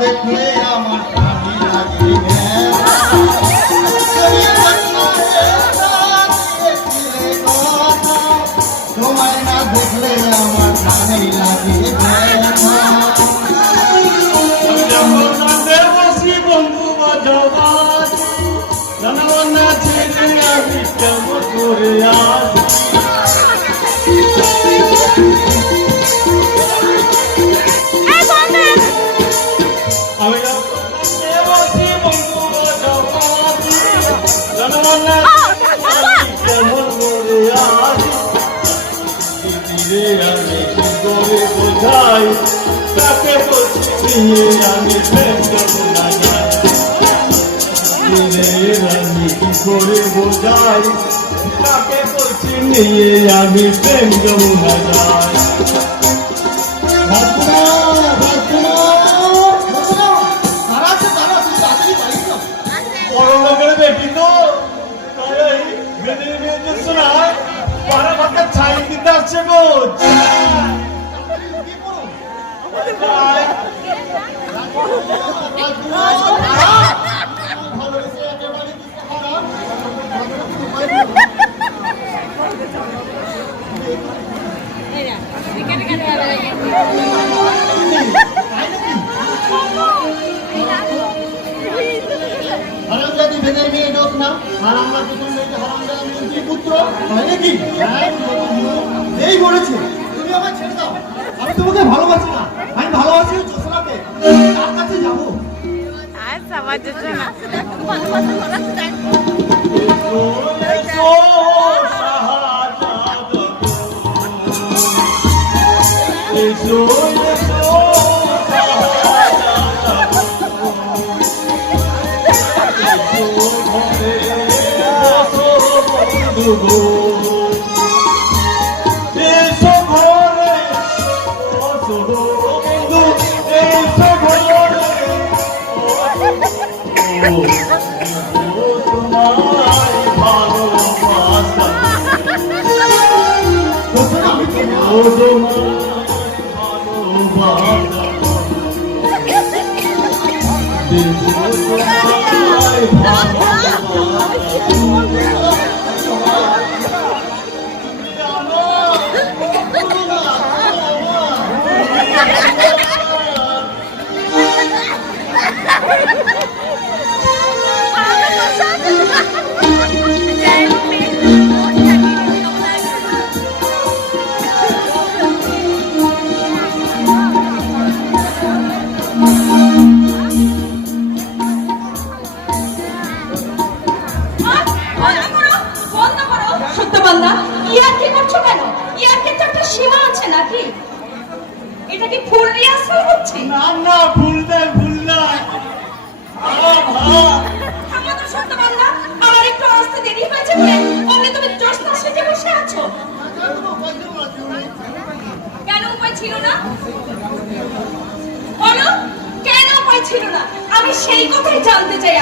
দেখলে আমার প্রাণী লাগে তোমায় না দেখলে আমার প্রাণী লাগে বন্ধু বাজাবাজ জানা ছেড়ে আমি কেমন করে বোঝাই তাকে বলছি আমি আমি কি করে বোঝাই তাকে বলছি নিয়ে আমি প্রেম যমুনা যাই বড় লোকের বেটি তো তাই বেদের মেয়েদের শোনায় পাড়া ভাতে ছাই দিতে আসছে গো এই বলেছে তুমি আমায় ছেড়ে দাও আমি তোমাকে ভালোবাসি না আমি ভালোবাসি জোসনাকে তার কাছে যাবো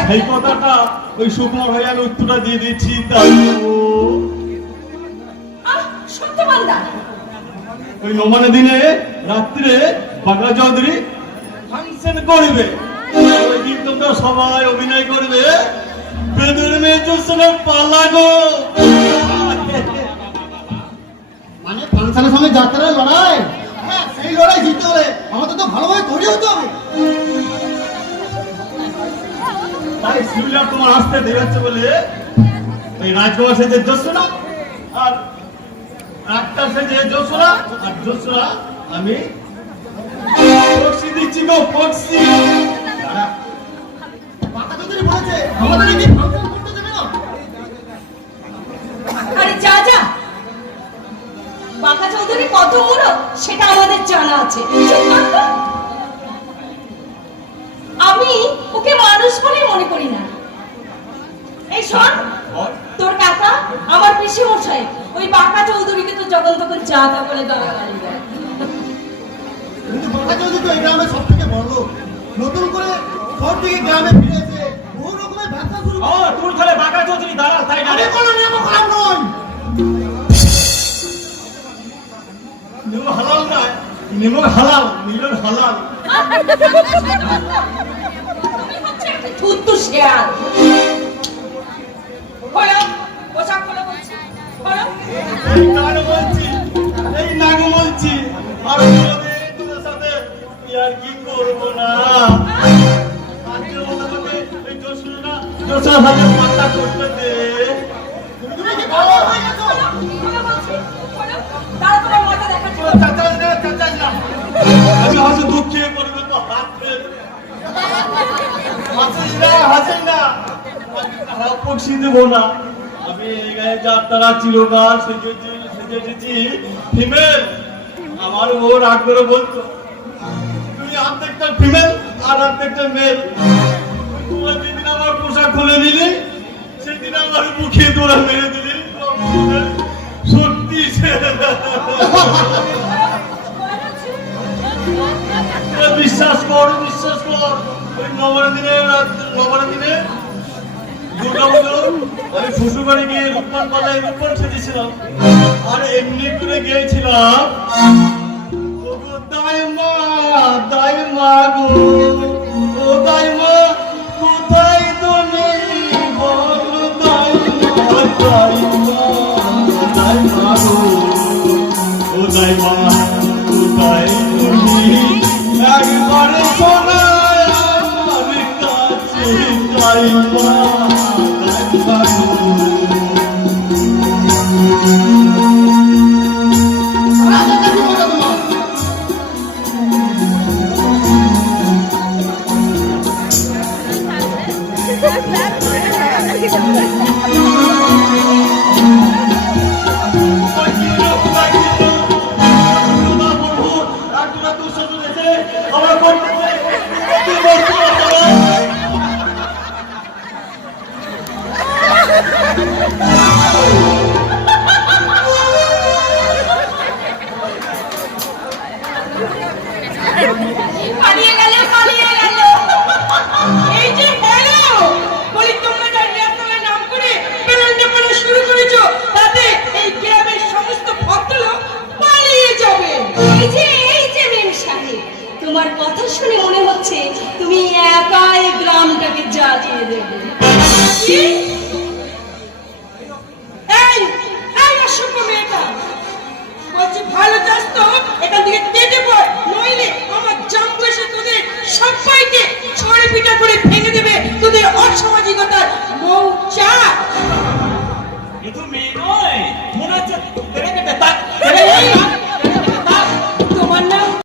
সেই কথাটা ওই শুকনো ভাই আমি উত্তরটা দিয়ে দিচ্ছি ওই নমানে দিনে রাত্রে বাগড়া চৌধুরী ফাংশন করবে ওই দিন তোমরা সবাই অভিনয় করবে বেদের মেয়েদের সঙ্গে পালাগো মানে ফাংশনের সঙ্গে যাত্রার লড়াই হ্যাঁ সেই লড়াই জিততে হলে আমাদের তো ভালোভাবে তৈরি হতে হবে তাই শিবলা তোমার আসতে দেরি হচ্ছে বলে ওই রাজকুমার সেজে জোসনা আর ডাক্তার সেজে জোসনা আর জোসনা আমি পক্সি দিচ্ছি গো পক্সি বাবা যদি বলেছে আমাদের কি ফাংশন করতে দেবে না আরে যা যা বাবা চৌধুরী কত বড় সেটা আমাদের জানা আছে আমি ওকে মানুষ বলে মনে করি না এই শোন তোর কাকা আমার পিসি মশাই ওই বাঁকা চৌধুরীকে তো যখন তখন যা তা বলে গালাগালি দেয় কিন্তু বাঁকা চৌধুরী তো এই গ্রামে সব থেকে বড় লোক নতুন করে শহর থেকে গ্রামে ফিরেছে বহু রকমের ব্যবসা শুরু তোর ঘরে বাঁকা চৌধুরী দাঁড়াল তাই না আমি কোনো নিয়ম খারাপ নই নিয়ম হালাল না নিয়ম হালাল মিলন হালাল তুমি হচ্ছে একটা ধূর্ত শেয়াল। খোলো, পোশাক খোলো বলছি, খোলো। এই নাগো বলছি, এই নাগো বলছি, আর কোনোদিন তোদের সাথে আর কি করবো না। আজকের মতো করে এই জোসনা হাতে পাতা করতে দে। তুমি কি ভালো হয়ে গেছো? খোলো বলছি, খোলো। তারপরে মাথা দেখাচ্ছি। চাচাস না। আমি হয়তো দুঃখে পড়বে তো হাত ফেল। হাসিস না। খারাপ পক্ষী দেবো না। আমি এই গায়ে যার তারা চিরকাল সেজেছি ফিমেল। আমার ও রাগ করে বলতো তুমি অর্ধেকটা ফিমেল আর অর্ধেকটা মেল। তোরা যেদিন আমার পোশাক খুলে দিলি সেদিন আমার মুখে তোরা মেরে দিলি। সত্যি বিশ্বাস কর ওই নবরাত্রিনে দুর্গা পুজো আমি শ্বশুর বাড়ি গিয়ে রূপমান পাতায় রূপমান সেজেছিলাম আর এমনি করে গিয়েছিলাম দাইমা গো ও দাইমা কোথায় তুমি বলো দাইমা গো ও দাইমা কোথায় তুমি একবারে শোনা আমার কাছে দাইমা রাজা কি বলে তোমার? পালিয়ে গেল। এই যে হ্যালো বলি, তোমরা যার রিয়াতনার নাম করে বেলুনটা পড়া শুরু করেছো, তাতে এই গ্রামের সমস্ত ভদ্রলোক পালিয়ে যাবে। এই যে মেম সাহেব, তোমার কথা শুনে মনে হচ্ছে তুমি একাই গ্রামটাকে জ্বালিয়ে দেবে। কি? এই অসভ্য মেয়েটা বলছি, ভালো চাস তো এখান থেকে কেটে পড়, নইলে আমার জাম্বু এসে তোদের সবাইকে ছড়ে পিটা করে ভেঙে দেবে তোদের অসামাজিকতার মৌচাক। এ তো মেয়ে নয়,